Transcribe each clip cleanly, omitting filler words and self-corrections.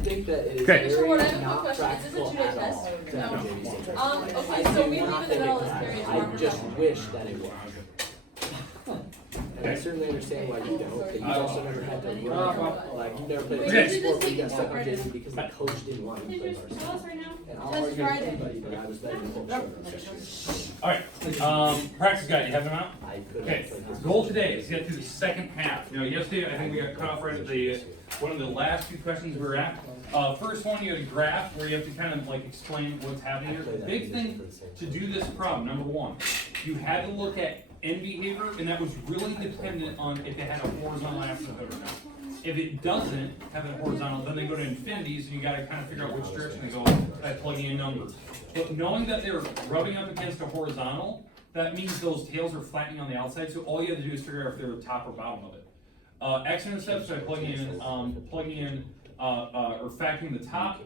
think that it is Okay. very Ward, I have a quick not question. Is this a practical two-day at all test? to have a JVC track. Okay, so we leave it in the middle of this period I tomorrow. just wish that it was. And I certainly understand why you don't, but you've also never had to run, like, you've never played a Okay. team sport where you got stuck on JV because the coach didn't want you to play varsity. Tell us right now. And I'll Test argue with Friday. anybody, but I was betting the whole show. Alright, practice guide, you have them out? I couldn't Okay, play this. goal today is to get through the second half. You know, yesterday I think we got cut off right at the, one of the last few questions we were at. First one, you had a graph where you have to kind of like explain what's happening here. The big thing to do this problem, number one, you had to look at end behavior, and that was really dependent on if it had a horizontal asymptote or not. If it doesn't have a horizontal, then they go to infinities, and you gotta kind of figure out which direction they go by plugging in numbers. But knowing that they're rubbing up against a horizontal, that means those tails are flattening on the outside, so all you have to do is figure out if they're the top or bottom of it. X-intercepts by plugging in, or factoring the top.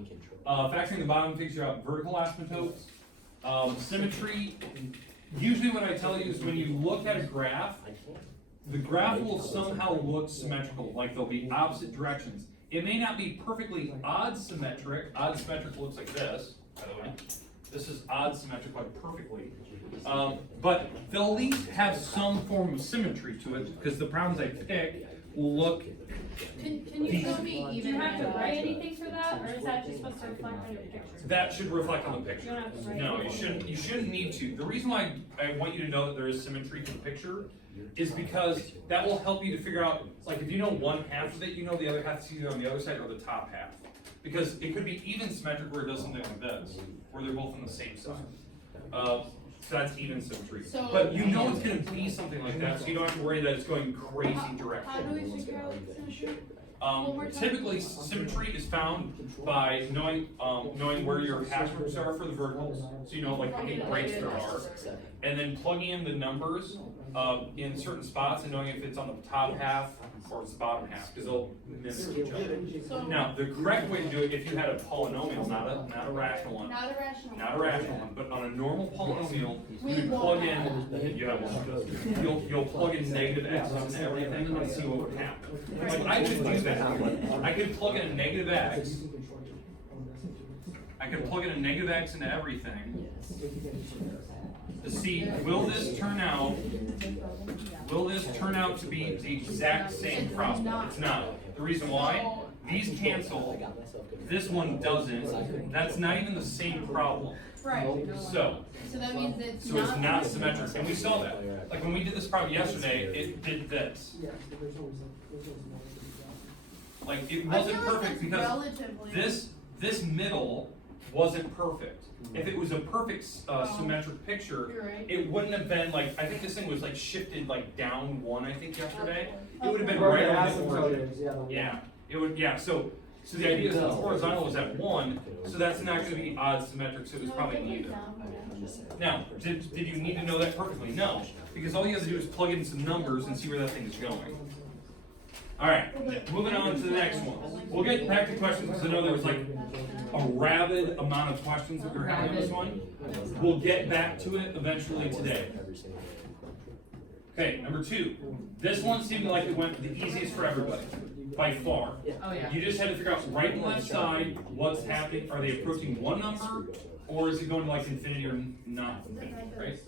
Factoring the bottom takes you out vertical asymptotes. Symmetry, usually what I tell you is when you look at a graph, the graph will somehow look symmetrical, like there'll be opposite directions. It may not be perfectly odd symmetric. Odd symmetric looks like this, by the way. This is odd symmetric, like perfectly. But they'll at least have some form of symmetry to it, because the problems I pick will look. Can you show me even? Do you have to write anything for that, or is that just supposed to reflect on your picture? That should reflect on the picture. You don't have to write No, anything. you shouldn't need to. The reason why I want you to know that there is symmetry to the picture is because that will help you to figure out, like if you know one half of it, you know the other half is either on the other side or the top half. Because it could be even symmetric where it does something like this, where they're both on the same side. So that's even symmetry. But you know it's going to be something like that, so you don't have to worry that it's going crazy How direction. do we figure out symmetry? Typically, symmetry is found by knowing where your hash groups are for the verticals, so you know like how many breaks there are, and then plugging in the numbers in certain spots and knowing if it's on the top half or it's the bottom half, because they'll mimic each other. Now, the correct way to do it, if you had a polynomial, not a rational one, Not a rational. not a rational one, but on a normal polynomial, you We would won't plug have in, you have one, you'll plug in negative x's and everything and see what would happen. Like I could do that. I could plug in a negative x. I could plug in a negative x into everything to see will this turn out to be the exact same problem? It's not. The reason why? These cancel. This one doesn't. That's not even the same problem. Right. So that means it's not symmetric, and we saw that. Like when we did this problem yesterday, it did this. Like it wasn't perfect because this middle wasn't perfect. If it was a perfect symmetric picture, it wouldn't have been like, I think this thing was like shifted like down one, I think yesterday. It would have been right on the origin. Yeah, it would, yeah, so the idea is that the horizontal was at 1, so that's not going to be odd symmetric, so it was probably neither. Now, did you need to know that perfectly? No, because all you have to do is plug in some numbers and see where that thing is going. Alright, moving on to the next one. We'll get back to questions because I know there was like a rabid amount of questions that we're having on this one. We'll get back to it eventually today. Okay, number 2. This one seemed like it went the easiest for everybody, by far. Oh, yeah. You just had to figure out right and left side, what's happening. Are they approaching one number, or is it going to like infinity or not infinity, right?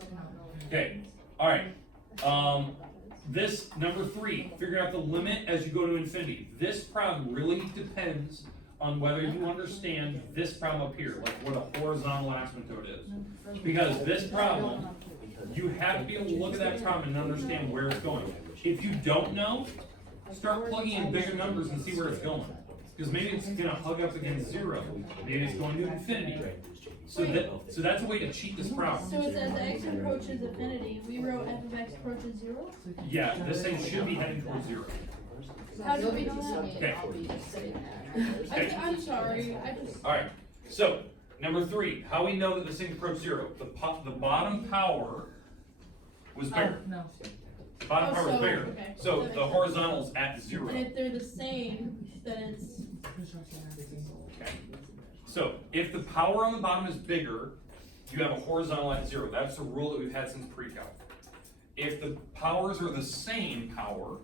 Okay, alright. This, number 3, figure out the limit as you go to infinity. This problem really depends on whether you understand this problem up here, like what a horizontal asymptote is. Because this problem, you have to be able to look at that problem and understand where it's going. If you don't know, start plugging in bigger numbers and see where it's going. Because maybe it's going to hug up against 0. Maybe it's going to infinity. So that's a way to cheat this problem. So it says x approaches infinity. We wrote f of x approaches 0? Yeah, this thing should be heading towards 0. How do we know that? Okay. I'm sorry. Alright, so number 3, how we know that this thing approached 0. The bottom power was bigger. No. The bottom power was bigger. Okay. So the horizontal is at 0. And if they're the same, then it's... Okay. So if the power on the bottom is bigger, you have a horizontal at 0. That's the rule that we've had since pre-calc. If the powers are the same power,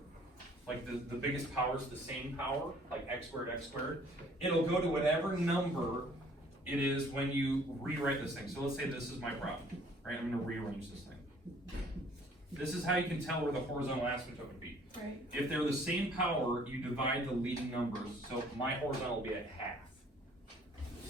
like the biggest power is the same power, like x squared, it'll go to whatever number it is when you rewrite this thing. So let's say this is my problem, right? I'm gonna rearrange this thing. This is how you can tell where the horizontal asymptote would be. Right. If they're the same power, you divide the leading numbers. So my horizontal will be at half.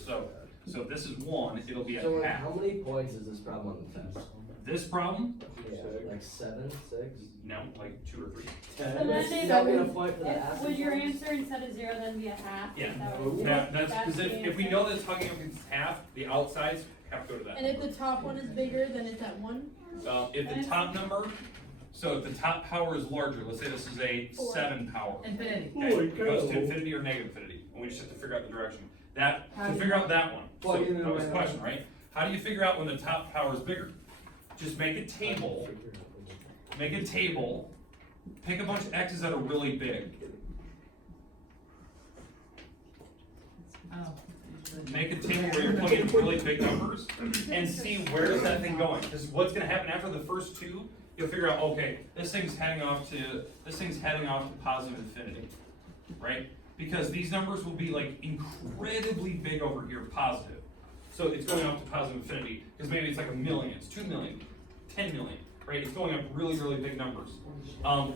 So if this is 1, it'll be at So half. how many points is this problem on the test? This problem, Yeah, like 7, 6? no, like 2 or 3. So then Is that gonna point for the would your asymptotes? answer instead of 0 then be a half? Yeah. Is that what- That's because the if we answer. know that it's hugging up against half, the outsides have to go to that And if number. the top one is bigger, then it's at 1? If the top number, so if the top power is larger, let's say this is a 7 power. Infinity. Okay, it goes to infinity or negative infinity, and we just have to figure out the direction. To figure out that one, so Plug in that the was the right question, right? How do you figure out when the top power is bigger? Just make a table, pick a bunch of x's that are really big. Oh. Make a table where you're plugging in really big numbers and see where is that thing going. Because what's gonna happen after the first 2, you'll figure out, okay, this thing's heading off to positive infinity, right? Because these numbers will be like incredibly big over here, positive. So it's going off to positive infinity, because maybe it's like 1 million, it's 2 million, 10 million, right? It's going up really, really big numbers.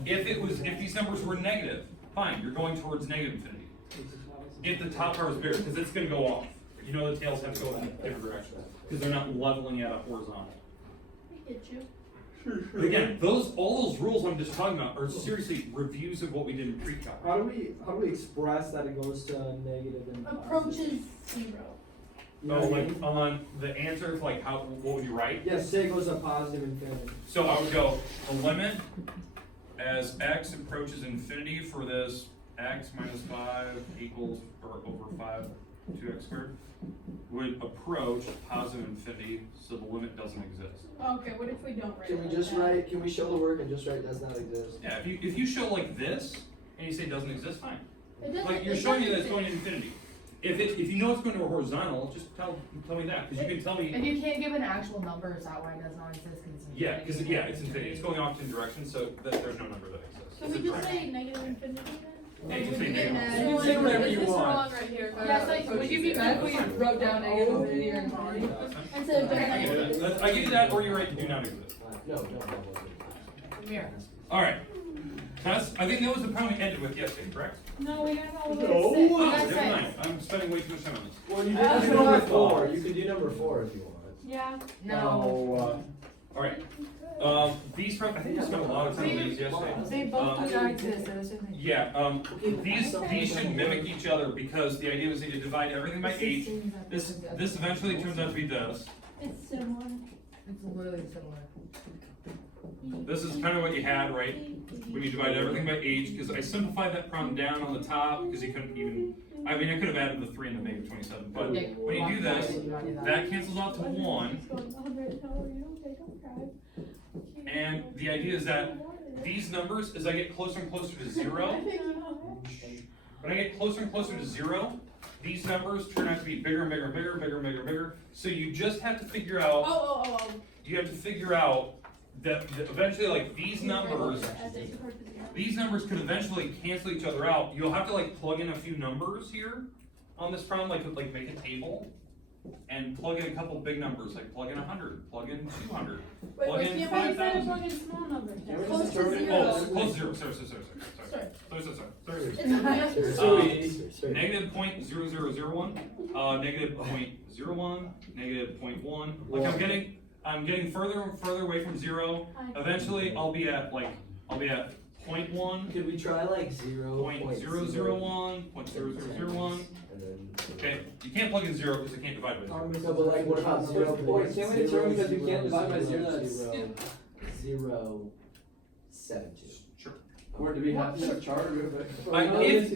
If these numbers were negative, fine, you're going towards negative infinity. If the top power is bigger, because it's gonna go off. You know the tails have to go in different directions, because they're not leveling at a horizontal. I get you. But again, all those rules I'm just talking about are seriously reviews of what we did in pre-calc. How do we express that it goes to negative and positive? Approaches 0. You know Oh, what I like mean? on the answer, like what would you write? Yes, say it goes to positive infinity. So I would go, the limit as x approaches infinity for this x minus 5 equals, or over 5, 2x squared, would approach positive infinity, so the limit doesn't exist. Okay, what if we don't write Can we like just that? write, can we show the work and just write does not exist? Yeah, if you show like this, and you say it doesn't exist, fine. It doesn't, Like, you're it showing me that doesn't it's going to infinity. If you know it's going to a horizontal, just tell me that, because you can tell If me, you can't give an actual number, is that why it does not exist? Cause it's yeah, because, infinity. yeah, it's infinity, it's going off in direction, so there's no number that exists. Can It's we a just triangle. say negative infinity then? Yeah, Or you can would say you get negative. mad? You can say whatever you Is this want. wrong right here? Yeah, it's like, would you be mad if we wrote down negative infinity or infinity? Instead of I give you that. I give you that, or you write do not exist. No. Here. Alright. I think that was the problem we ended with yesterday, correct? No, we got all the way No. to 6. Oh, that's never right. mind. I'm spending way too much time on this. Well, you That's could do what I number 4, thought. you could do number 4 if you want. Yeah. No. Alright. These, I think we spent a lot of time on these yesterday. They both do not exist, they're the same thing. Yeah, these should mimic each other because the idea was that you divide everything by h. This eventually turns out to be this. It's similar. It's literally similar. This is kind of what you had, right? When you divide everything by h, because I simplified that problem down on the top because you couldn't even, I mean, I could have added the 3 and the negative 27, but Yeah, when you do this, you don't do that. that cancels out to 1, and the idea is that these numbers, as I get closer and closer to 0, when I get closer and closer to 0, these numbers turn out to be bigger and bigger and bigger and bigger and bigger and bigger. So you just have to figure out, Oh. you have to figure out that eventually, like, these numbers could eventually cancel each other out. You'll have to like plug in a few numbers here on this problem, like make a table and plug in a couple big numbers, like plug in 100, plug in 200, Wait, plug wait, in can't But you said 5,000. plug in small numbers. Can we Close just to determine- 0. Oh, close to 0. Sorry. It's okay. So Um, easy. Negative 0.0001, negative 0.01, negative 0.1. Like I'm getting further and further away from 0. Eventually, I'll be at 0.1, Could we try like 0.001? 0.001, 0.0001. And then. Okay, you can't plug in 0 because I can't divide by 0. No, but like what about 0? Wait, can't we determine because you can't divide by 0, that's 0.072. Sure. Or do we have to chart it?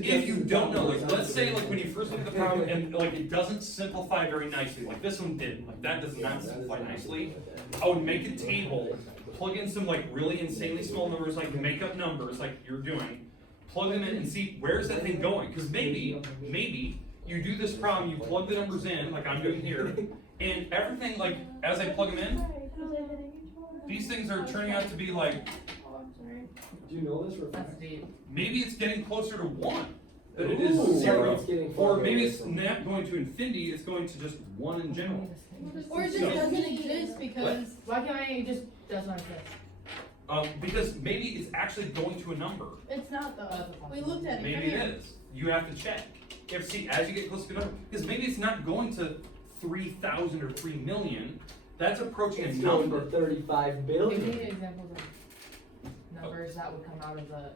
If you don't know, like let's say like when you first look at the problem and like it doesn't simplify very nicely, like this one did, like that does not simplify nicely, I would make a table, plug in some like really insanely small numbers, like make up numbers like you're doing, plug them in and see where's that thing going, because maybe you do this problem, you plug the numbers in like I'm doing here, and everything like as I plug them in, these things are turning out to be like Do you know this for a That's fact? deep. Maybe it's getting closer to 1 than it Ooh. is 0. It's getting Or farther maybe away it's from- not going to infinity, it's going to just 1 in general. Or it just So- doesn't exist because Why can't it just does not exist? Because maybe it's actually going to a number. it's not though. We looked at it. Maybe it is. You have to check. You have to see as you get closer to the number. Because maybe it's not going to 3,000 or 3 million. That's approaching a It's going to number. 35 Give billion. me examples of numbers that would come out of the,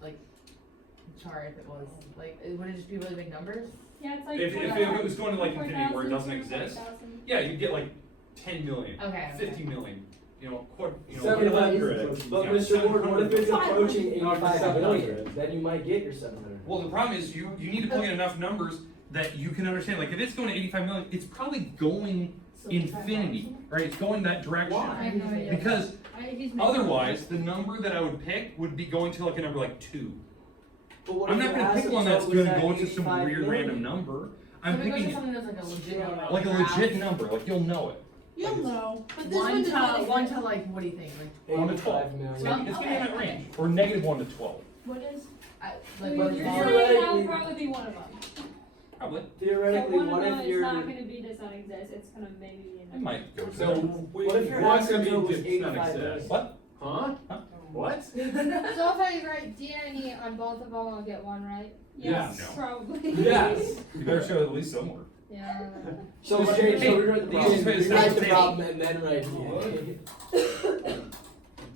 like, chart if it was, like, would it just be really big numbers? Yeah, it's like. If it was going to like infinity where it doesn't 4,000, exist, 4,000. yeah, you'd get like 10 million, Okay. 50 million, quarter, 700. But Yeah, Mr. Ward, what if it's 700. approaching 85 billion? 700. Then you might get your 700. Well, the problem is you need to plug in enough numbers that you can understand. Like if it's going to 85 million, it's probably going infinity, right? It's going that direction. I have no idea. Because He's making- otherwise, the number that I would pick would be going to like a number like 2. But what I'm if not your going to pick one asymptote that's was going to at go into some 85 weird million? random number. I'm So if it goes to thinking something that's like a legit number. like a legit number, like you'll know it. You'll know, but this One one does not to, one exist. to like, what do you think? Like, 1 to 12. 85 It's million. going to be in that range. Or negative 1 to 12. What is? like, You're what is saying that? that That'll probably be one of them. Probably. So Theoretically, one of what them if is you're not gonna be does not exist, it's gonna maybe be It in might go to So, that. what if your one's gonna be asymptote was does not 85 exist. What? Huh? What? So if I write D and E on both of them, I'll get one right. Yes. No. Probably. Yes. You better show at least somewhere. Yeah. So Just- Jake, hey, so we write the the problem, easiest way to we say write it the is- problem and then write the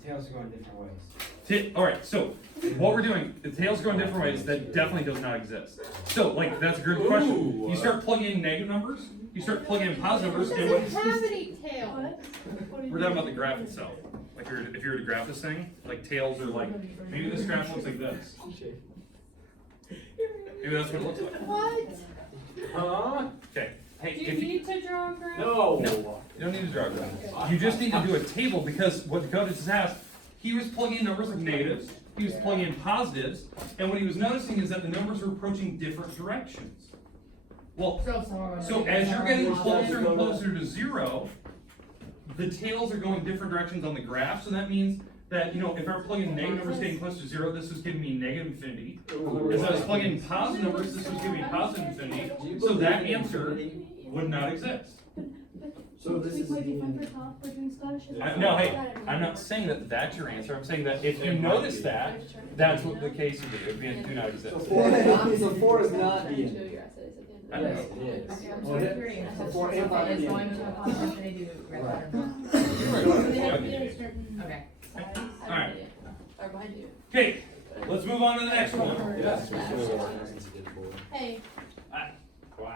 Tails are going different ways. Alright, so what we're doing, the tails going different ways, that definitely does not exist. So, like, that's a good question. Ooh. You start plugging in negative numbers, you start plugging in positive numbers, and Doesn't have any tail. we're talking about the graph itself. Like, if you were to graph this thing, like, tails are like, maybe this graph looks like this. Maybe that's what it looks like. What? Huh? Okay, Do hey, you if you, need to draw a graph? No. you don't need to draw a graph. You just need to do a table, because what the code just asked, he was plugging in numbers like negatives, he was plugging in positives, and what he was noticing is that the numbers were approaching different directions. Well, so as you're getting closer and closer to 0, the tails are going different directions on the graph, so that means that, if I were plugging in negative numbers getting close to 0, this was giving me negative infinity. As I was plugging in positive numbers, this was giving me positive infinity, so that answer would not exist. So this is No, hey, I'm not saying that that's your answer, I'm saying that if you notice that, that's what the case would be, it would be do not exist. So 4 is not, so 4 is not the end. I don't know. Yes, it is. Okay, I'm so curious. So 4 and If 5 it is is going to a positive infinity, do red Right. letter not. They have to be at a certain Okay. Alright, or behind you. okay, let's move on to the next one. Yes. Hey,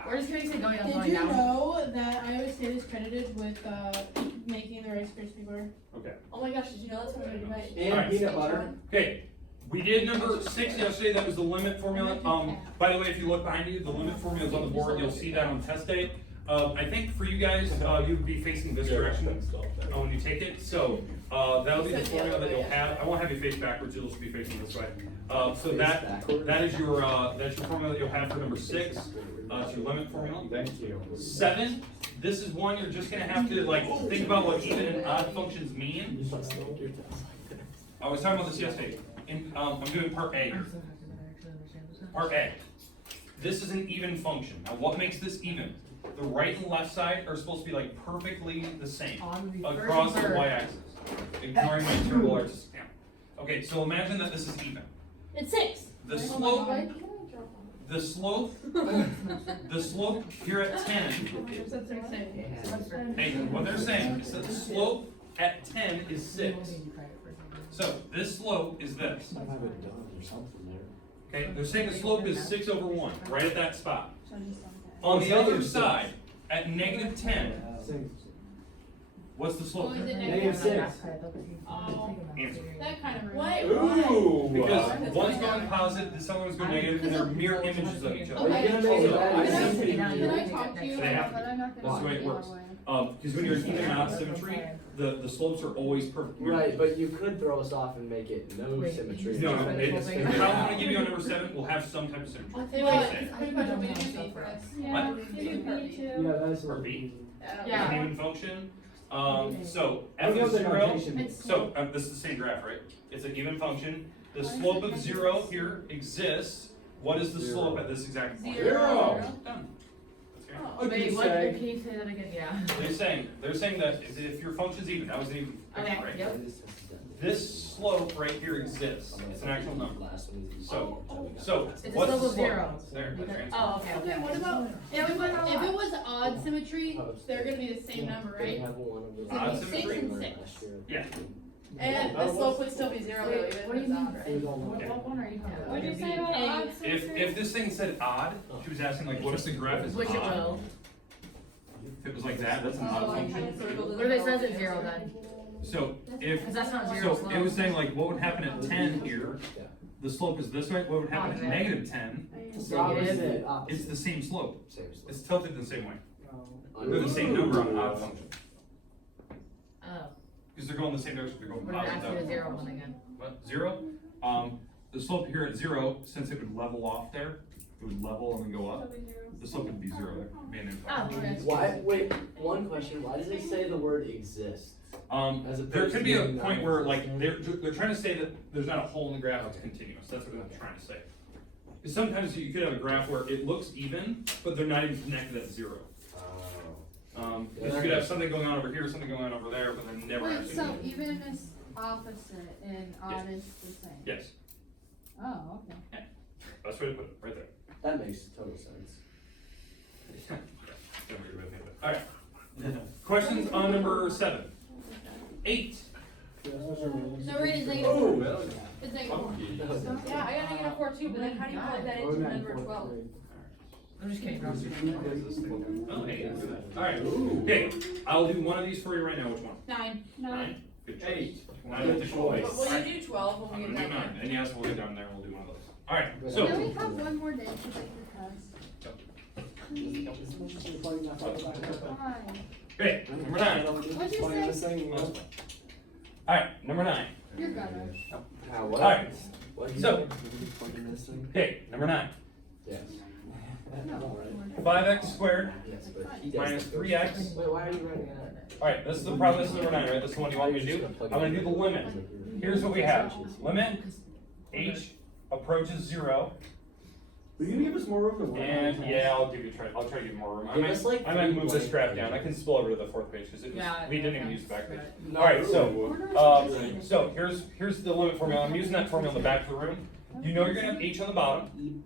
We're just gonna say going up, did going you down. know that Iowa State is credited with making the Rice Krispie bar? Okay. Oh my gosh, did you know that's what I'm gonna write? And Alright. peanut butter. Okay, we did number 6 yesterday, that was the limit formula. By the way, if you look behind you, the limit formula is on the board, you'll see that on test day. I think for you guys, you would be facing this direction when you take it, so that'll be the formula that you'll have. I won't have you face backwards, you'll just be facing this way. So that is your that's your formula that you'll have for number 6. It's your limit formula. Thank you. 7, this is one you're just gonna have to like think about what even and odd functions mean. I was talking about this yesterday. I'm doing part A here. Part A. This is an even function. Now what makes this even? The right and left side are supposed to be like perfectly the same On the first across the bird. y-axis. Ignoring my terrible arts. Yeah. Okay, so imagine that this is even. It's 6. The Oh my slope, God. the slope here at 10. Hey, what they're saying is that the slope at 10 is 6. So this slope is this. Okay, they're saying the slope is 6 over 1, right at that spot. On the other side, at negative 10, what's the slope there? Negative 6. Oh, Answer. that kind of What? Ooh. Because one's going positive, this other one's going negative, and they're mirror images of each other. Are you gonna make it bad? Can I talk to you? They have But I'm not That's gonna. the way it say works. that way. Because when you're in even and odd symmetry, the slopes are always perfect. Right, but you could throw us off and make it no symmetry. No, Just make it's, it how I'm gonna give you on number 7, we'll have some type of symmetry. I'll tell you what, quick question, we do B for this. Yeah, you do B too. Yeah, that's For B? Yeah. An even function. So I f know is the 0. notation. It's So this is the same graph, right? It's an even function. The slope of 0 here exists. What is the slope at this exact point? Zero. Done. That's great. Oh. Wait, what, can you say that again? Yeah. They're saying that if your function's even, that was an even picture, Okay, right? yep. This slope right here exists. It's an actual number. So It's a what's slope the of 0. There, that's your answer. Oh, okay, okay. Okay, what about, if it was odd symmetry, they're gonna be the same number, right? Odd It's gonna be symmetry? 6 and 6. Yeah. And the slope would still be 0 though, Wait, even what do if you it's mean? odd, right? What one are you talking about? What'd you say about A. odd symmetry? If this thing said odd, she was asking like, what if the graph is Which it odd? will. If it was like that, that's an odd function. What if it says it's 0 then? So if, Because that's not 0 so slope. it was saying like, what would happen at 10 here? The slope is this way. What would happen at Positive. -10? It's opposite. It's the same slope. Same slope. It's tilted the same way. Oh. They're the same number on an odd function. Oh. Because they're going the same direction. They're going What if it positive. actually the 0 one again? What, 0? The slope here at 0, since it would level off there, it would level and then go up. The slope would be 0 there. Be an Oh, infinite. okay. Why, wait, one question, why does they say the word exists? As There opposed could to be a being point where like non-existent. they're trying to say that there's not a hole in the graph that's continuous. That's what they're trying to say. 'Cause sometimes you could have a graph where it looks even, but they're not even connected at 0. Oh. Because you could have something going on over here, something going on over there, but they're never Wait, actually. so even is opposite and odd is the same? Yes, Oh, okay. that's the way to put it, right there. That makes total sense. Don't worry about it. All right. Questions on number 7. 8. So rate is negative Oh, 4. well, It's negative 4. Yeah, I got negative 4 too, but then how do you plug that into number 12? I'm just kidding. Oh, 8. All right. Okay, I'll do one of these for you right now. Which one? 9. 9. Good choice. 8. 9 with the choice. But will you do 12 when I'm we gonna get do down 9. there? And yes, we'll get down there and we'll do one of those. All right. Can So, we have one more day to take the test? Why? okay, number 9. What'd you say? All right, number 9. You're gonna. What? All right. What? So, okay, number 9. Yes. 5x squared Yes, but he does minus that. 3x. Wait, why are you running that? All right, this is the problem. This is number 9, right? This is the one you want me to do. I'm gonna do the limit. Here's what we have. Limit h approaches 0. Are you gonna give us more room to work? And yeah, I'll give you I'll try to give more room. Give us, like, I might 3 move this blank graph down. I pages. can spill over to the 4th page because Yeah. we didn't even use the back page. Right. All right, so here's the limit formula. I'm using that formula in the back of the room. You know you're gonna have h on the bottom.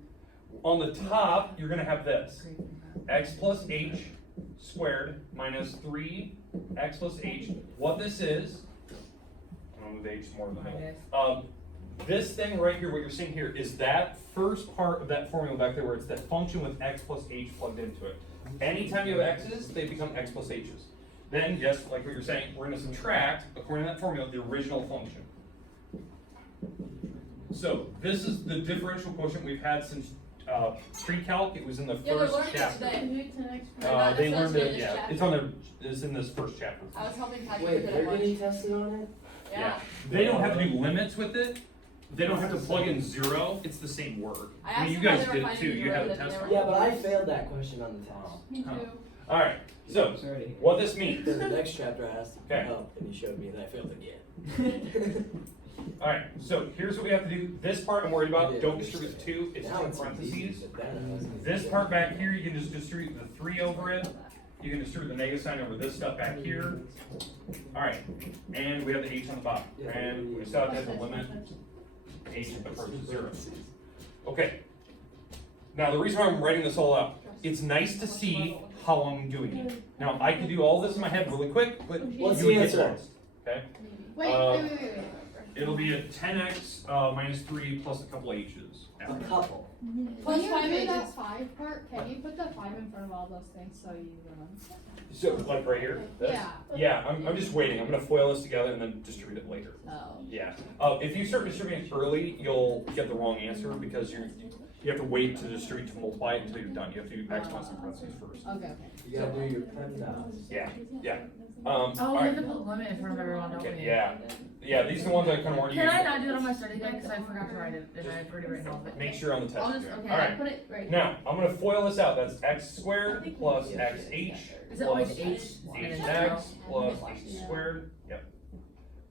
On the top, you're gonna have this: x plus h squared minus 3x plus h. What this is, I'm gonna move the h more in the middle. This thing right here, what you're seeing here, is that first part of that formula back there where it's that function with x plus h plugged into it. Anytime you have x's, they become x plus h's. Then, yes, like what you're saying, we're going to subtract, according to that formula, the original function. So, this is the differential quotient we've had since pre-calc. It was in the Yeah, they're first learning it chapter. today. Move to the next They're one. not They learned necessarily it, in this yeah. chapter. It's on their, it's in this first chapter. I was helping Patrick Wait, with it they're at lunch. getting tested on it? Yeah. They don't have to do limits with it. They don't have to plug in 0. It's the same word. I mean, asked you them guys how did they were it finding too. the You had a that they test. were- on it. Yeah, but I failed that question on the test. Me Huh. too. All right. So, what this means. Then the next chapter I asked Okay. help, and he showed me, and I failed again. All right. So here's what we have to do. This part I'm worried about. Yeah. Don't distribute the 2. It's Now 2 it's easy, parentheses. but then I wasn't. This part back here, you can just distribute the 3 over it. You can distribute the negative sign over this stuff back here. All right. And we have the h on the bottom. And we still have to have the limit. H approaches 0. Okay. Now the reason why I'm writing this all out, it's nice to see how I'm doing it. Now I can do all this in my head really quick, but What's you the would get answer? lost. Okay. Wait. It'll be a 10x minus 3 plus a couple h's. A couple. Plus When you 5 do ages. that 5 part, can you put the 5 in front of all those things so you, So like right here. This? yeah. Yeah. I'm just waiting. I'm gonna foil this together and then distribute it later. Oh. Yeah. If you start distributing early, you'll get the wrong answer because you have to wait to distribute to multiply it until you're done. You have to do exponents and parentheses first. Okay, okay. You gotta do your pen downs. Yeah, yeah. Oh, we Alright. have to put limit in front of everyone, don't Okay, we? yeah. Yeah, these are the ones I kind of want to Can use. I not do it on my study guide, cause I forgot to write it, and I've already written all of it? Make sure on the test. I'll just, exam. okay, Alright. I'll put it right. Now, I'm gonna FOIL this out. That's x squared plus xh Is it always plus H and then hx plus h squared. Yep.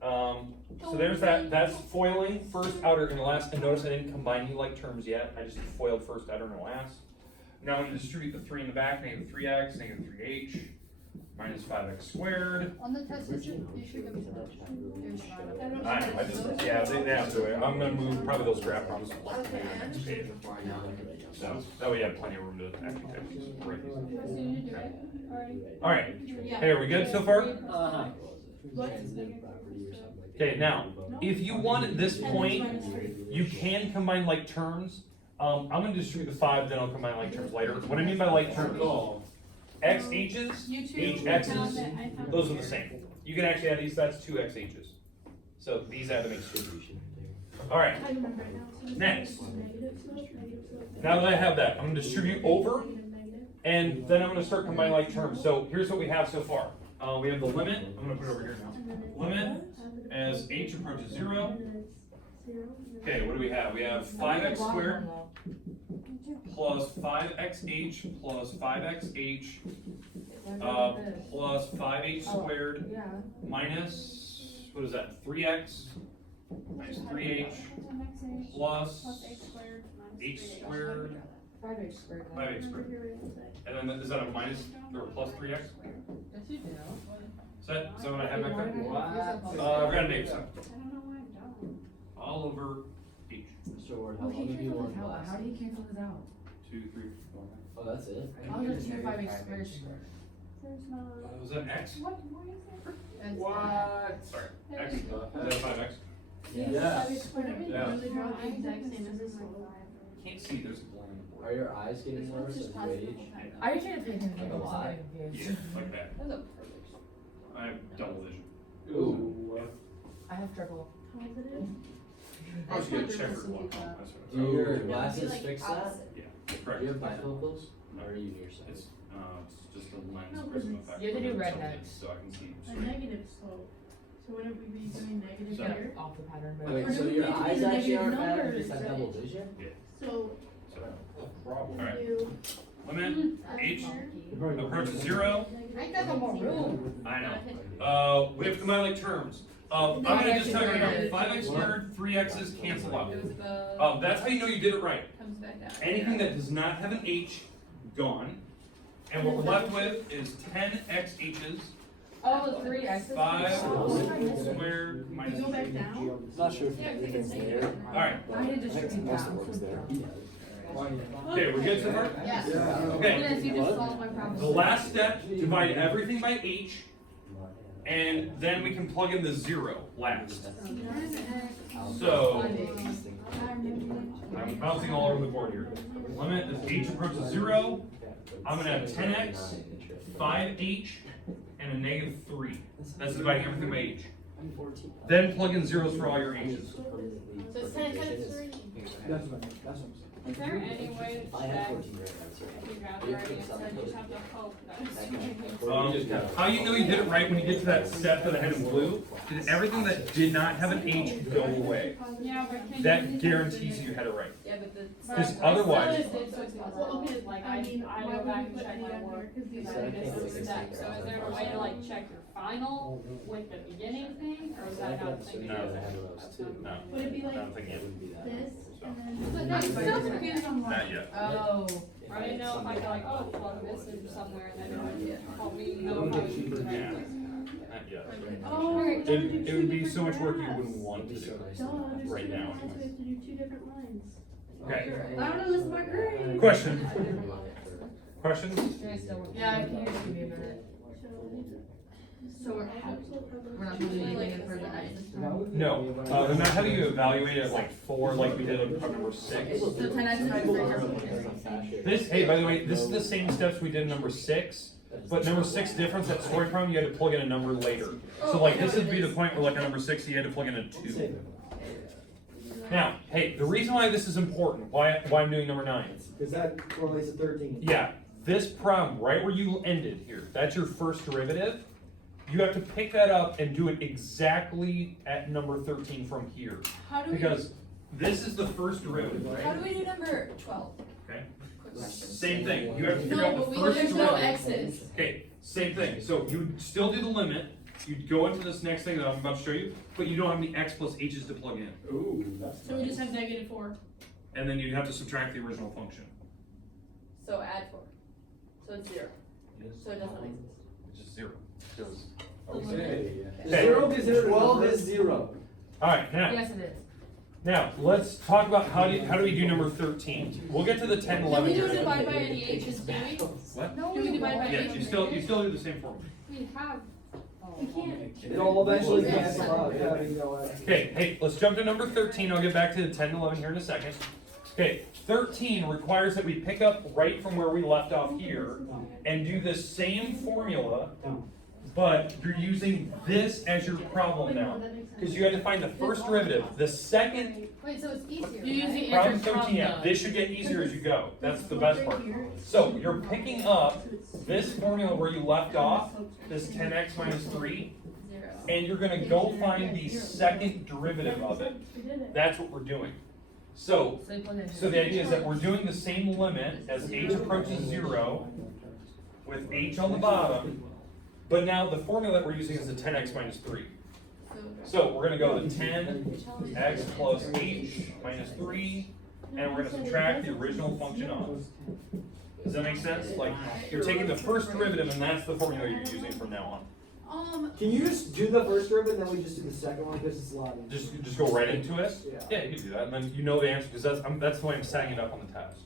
So there's that. That's foiling first, outer, and last. And notice I didn't combine you like terms yet. I just foiled first, outer, and last. Now I'm gonna distribute the 3 in the back. Negative 3x, negative 3h, minus 5x squared. On the test, you should go. I know. I just they have to. I'm gonna move probably those graph problems like to maybe the next page. So that way you have plenty of room to actually type these. Right. All right. Hey, are we good so far? Okay, now, if you want at this point, you can combine like terms. I'm gonna distribute the 5, then I'll combine like terms later. What I mean by like terms, xh's, hx's, those are the same. You can actually add these, that's 2 xh's. So these add to make 2. Alright, next. Now that I have that, I'm gonna distribute over, and then I'm gonna start combining like terms. So here's what we have so far. We have the limit, I'm gonna put it over here now. Limit as h approaches 0. Okay, what do we have? We have 5x squared plus 5xh plus 5xh plus 5h squared minus, what is that, 3x minus 3h plus h squared, 5h squared. And then is that a minus or plus 3x? Yes, you do. Is that what I have back there? We're gonna name some. All over h. So Ward, how Well, long he have you canceled worked this out. last? How do you cancel this out? 2, 3, 4. Oh, that's it? How is it 2 5x squared? Was that x? What? What? Sorry, x. Is that 5x? Yeah. Can't see, there's a line on the board. Are your eyes getting worse as you age? Are you trying to pay attention to Like a lot? Yeah, like that. I have double vision. Ooh. I have triple. I was get a checkered one. That's what Do your I was. glasses fix that? Yeah, Do correct. you have bifocals? Or are you nearsighted? It's just a lens prism effect. You have to do where red it's next. So I can see. A negative slope. So wouldn't we be doing negative So- here? Off the pattern, but. Wait, Or so do we your need to do eyes the actually negative aren't bad, you numbers, just have right? double vision? So All right. you. Limit h approaches 0. I got no more room. I know. We have to combine like terms. I'm gonna just tell you right now, 5x squared, 3x's cancel out. That's how you know you did it right. Anything that does not have an h, gone. And what we're left with is 10 xh's, Oh, 3x. 5 squared minus You go back 3. down? Not sure if everything's there. Alright, I did distribute Most of the down. work is there. okay, we're good so far? Yes. Okay, Yes, you just solved my the problem. last step, divide everything by h, and then we can plug in the 0 last. So, I'm bouncing all over the board here. Limit as h approaches 0, I'm gonna have 10x, 5h, and a negative 3. That's dividing everything by h. Then plug in zeros for all your h's. So it's 10 times 3. That's what I'm saying. Is there any way to I had check 14 right now, so. if you got the right answer, you just have to hope that it's How you know you did it right when you get to that step that I had in blue? Did everything that did not have an h go away? Yeah, but can That you? guarantees you had it right. Yeah, but the. Because otherwise- Well, okay, Like, I mean, I why go would back we and put check any my on work, here? 'Cause these because are I missed different a step, so is there a way to like check your final with the beginning thing, or is that not something? No. No, Would it be I like don't think yet. this, and But then? that's still confused on Not yet. Oh. I didn't know if I could like, oh, plug this in somewhere and then it would help me know how to do the right Yeah. thing. Not yet. Oh, It would be so much work you wouldn't want to do. Duh, there's right two now. different lines, we have to do 2 different lines. Okay. I don't know, this is my grade. Question? Questions? Yeah, can you just give me a minute? So we're We're not doing anything for the night this time. No. They're not having you evaluate it like 4 like we did on part number 6. So 10x divided by This, hey, by the way, this is the same steps we did in number 6. But number 6 difference, that story problem, you had to plug in a number later. So like this would be the point where like on number 6 you had to plug in a 2. Now, hey, the reason why this is important, why I'm doing number 9. Because that correlates to 13. Yeah, this problem, right where you ended here, that's your first derivative. You have to pick that up and do it exactly at number 13 from here. How do we, Because this is the first derivative, how right? do we do number 12? Okay. Quick question. Same thing. You have to figure No, out but the we, first there's no derivative. x's. Okay, same thing. So you would still do the limit. You'd go into this next thing that I'm about to show you, but you don't have any x plus h's to plug in. Ooh, that's So we just have -4. And then you'd have to subtract the original function, So add 4. So it's 0. So it doesn't exist. which is 0. Goes. Okay. Zero is 12 is 0. All right, now. Yes, it is. Now, let's talk about how do we do number 13. We'll get to the 10, Can 11 we do here. divide by any h's, do we? What? No, Do we divide by Yeah, h? you still do the same formula. we have, we can't. It all eventually Yes. cancels out. Yeah, you know what? Okay, hey, let's jump to number 13. I'll get back to the 10 and 11 here in a second. Okay, 13 requires that we pick up right from where we left off here and do the same formula, but you're using this as your problem now. Because you had to find the first derivative. The second, Wait, so it's easier. You're using problem answer 13, yeah, from this should get easier as you go. That's the best part. So you're picking up this formula where you left off, this 10x minus 3, 0. and you're going to go find the second derivative of it. That's what we're doing. So So you plug in. the idea is that we're doing the same limit as h approaches 0 with h on the bottom, but now the formula that we're using is the 10x minus 3. So we're going to go to 10x plus h minus 3, and we're going to subtract the original function off. Does that make sense? Like, you're taking the first derivative, and that's the formula you're using from now on. Can you just do the first derivative and then we just do the second one because it's a lot easier? Just go right into it? Yeah. Yeah, you can do that, and then you know the answer, because that's the way I'm setting it up on the test.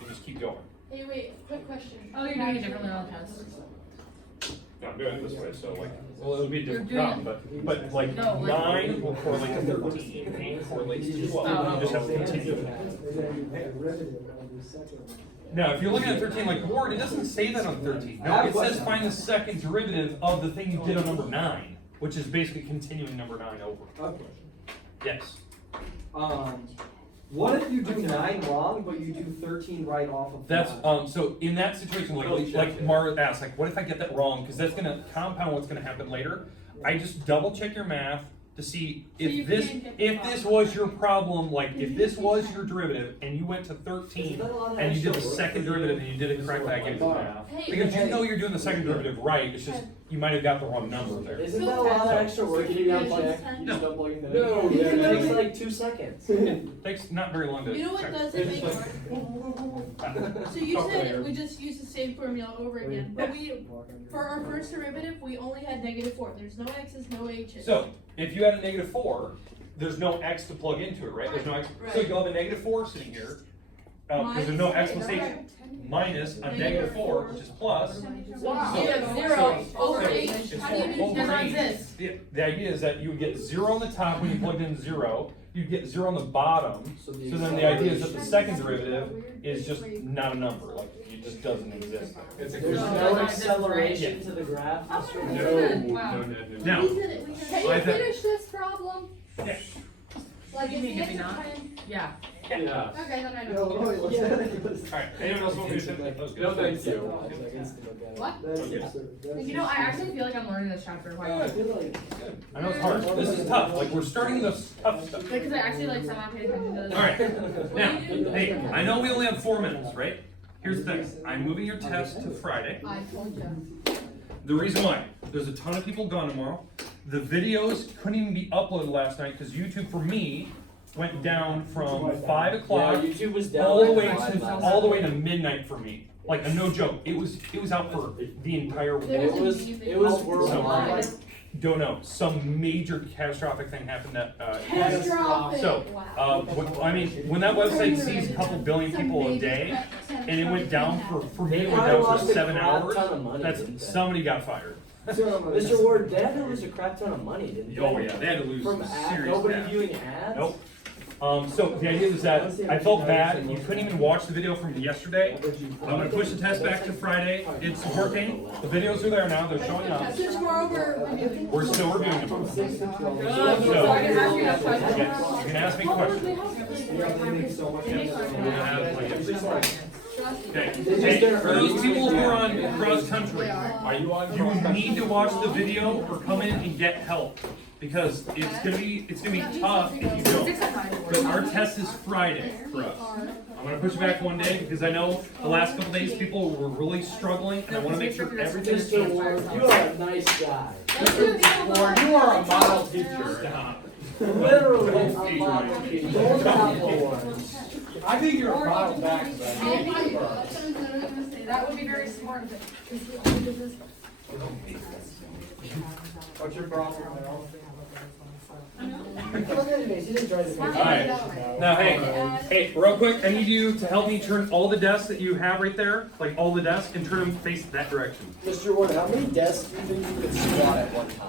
You just keep going. Hey, wait, quick question. Oh, you're doing it differently on the test. No, I'm doing it this way, so like, well, it'll be a different You're problem, but like, No, like- 9 will correlate to 13, 8 correlates to 12, you just have to continue. And then you pick a derivative of the second one. Now, if you're looking at 13, like, Ward, it doesn't say that on 13. No, it says find the second derivative of the thing you did on number 9, which is basically continuing number 9 over. Okay. Yes. What if you do 9 wrong, but you do 13 right off of That's, 9? so in that situation, like Mara asked, like, what if I get that wrong? Because that's gonna compound what's gonna happen later. I just double check your math to see So you if this, can't get the if this was your problem, like, if this was your derivative and you went to 13 and you did the second derivative and you did it correctly, I give you the math. Because you know you're doing the second derivative right, it's just, you might have got the wrong number there. Isn't that a lot of extra work if you don't check? You just don't plug it in. No, it takes like 2 seconds. Takes not very long to. You know what check. doesn't make So you said we just use the same formula over again, but for our first derivative, we only had -4. There's no x's, no h's. So, if you had a -4, there's no x to plug into it, right? There's no x, so you'll have a -4 sitting here, because there's no x plus h, minus a -4, which is plus. Wow. You have 0 over h. How do you do It doesn't Over exist. The idea is that you would get 0 on the top when you plugged in 0, you'd get 0 on the bottom, so then the idea is that the second derivative is just not a number, like, it just doesn't exist. There's No, no that's acceleration to the graph. Wow. Now, Can you finish this problem? Yeah. Like, You if mean the if you're answer not? time- Yeah. Yeah. Okay, then I Yo, know. wait, what's that? Alright, anyone else want to do something? That was good. No, thank you. What? You know, I actually feel like I'm learning this chapter quite well. I know it's hard, this is tough, like, we're starting this tough stuff. Because I actually like somehow paid attention to this. Alright, now, hey, I know we only have 4 minutes, right? Here's the thing, I'm moving your test to Friday. I told you. The reason why, there's a ton of people gone tomorrow. The videos couldn't even be uploaded last night because YouTube for me went down from 5 Yeah, o'clock YouTube was down. all the way like to 5 all the way to midnight for me. Like a no joke. It was out for the entire week. It was worldwide. Don't know. Some major catastrophic thing happened that Catastrophic. so Wow. I mean when that website sees a couple billion people a day and it went down for me it went probably down for lost a 7 crap hours, ton of money, didn't they? that's somebody got fired. Mr. Ward, they had to lose a crap ton of money, didn't they? Oh yeah, they had to lose From some serious nobody cash. viewing ads? Nope. So the idea is that I felt bad. You couldn't even watch the video from yesterday. I'm gonna push the test back to Friday. It's working. The videos are there now. They're showing up. Since we're over reviewing. We're still reviewing them. So I can ask you that question. Yes, you can ask me questions. Okay. Hey, for those people who are on cross country, you need to watch the video or come in and get help. Because it's gonna be tough if you don't. But our test is Friday for us. I'm gonna push it back one day because I know the last couple days people were really struggling and I wanna make sure everything is Mr. Ward, you are a nice guy. Ward, you are a model teacher. Stop. Literally a model teacher. Don't have awards. I think you're a model back. That would be very smart of it. What's your problem, Mel? Alright, now hey, real quick, I need you to help me turn all the desks that you have right there, like all the desks, and turn them face that direction. Mr. Ward, how many desks do you think you could squat at one time?